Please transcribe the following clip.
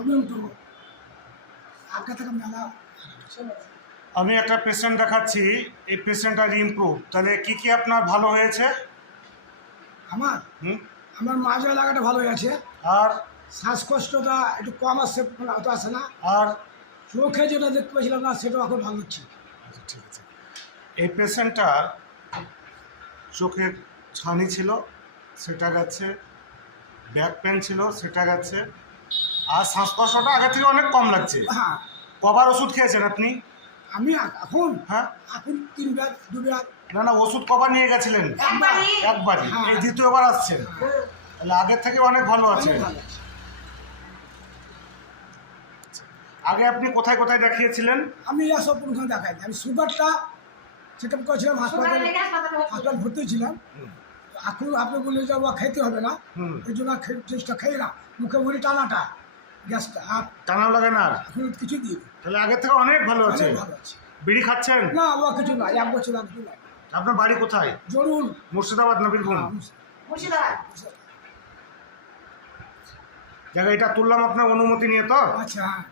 Problem তো আগে থেকে মেলা আমি একটা পেশেন্ট দেখাচ্ছি, এই পেশেন্টটা ইমপ্রুভ, তাহলে কি কি আপনার ভালো হয়েছে? আমার হুম। আমার মাঝে এলাকাটা ভালো হয়ে আছে, আর শ্বাসকষ্টটা একটু কম আসছে, অত আসে না। আর চোখে যেটা দেখতে পাচ্ছিলাম না সেটাও এখন ভালো হচ্ছে। আচ্ছা, ঠিক আছে। এই পেশেন্টটার চোখের ছানি ছিল, সেটা গেছে। ব্যাক পেন ছিল, সেটা গেছে। আর শ্বাসকষ্টটা আগে থেকে অনেক কম লাগছে। হ্যাঁ, কবার ওষুধ খেয়েছেন আপনি? আমি এখন হ্যাঁ, এখন 3 বার 2 বার না না, ওষুধ কবার নিয়ে গেছিলেন? একবার একবারই। হ্যাঁ। এই দ্বিতীয়বার আসছেন, তাহলে আগের থেকে অনেক ভালো আছে। অনেক ভালো আছে। আগে আপনি কোথায় কোথায় দেখিয়েছিলেন? আমি এসব কোনখানে দেখাই আমি সুগারটা চেক আপ করেছিলাম, হাসপাতাল ভর্তি ছিলাম। এখন আপনি বললে যে ওয়া খেতে হবে না, হুম। এই জন্য চেষ্টা খেয়ে না, মুখে বলি টানাটা গ্যাসটা আর টানা লাগে না আর? এখন কিছু দিই না। তাহলে আগের থেকে অনেক ভালো আছে। অনেক ভালো আছে। বিড়ি খাচ্ছেন? না ও কিছু না, 1 বছর আর কিছু নাই। আপনার বাড়ি কোথায়? জরুর মুর্শিদাবাদ না বীরভূম? জায়গা এটা তুললাম আপনার অনুমতি নিয়ে তো। আচ্ছা হ্যাঁ।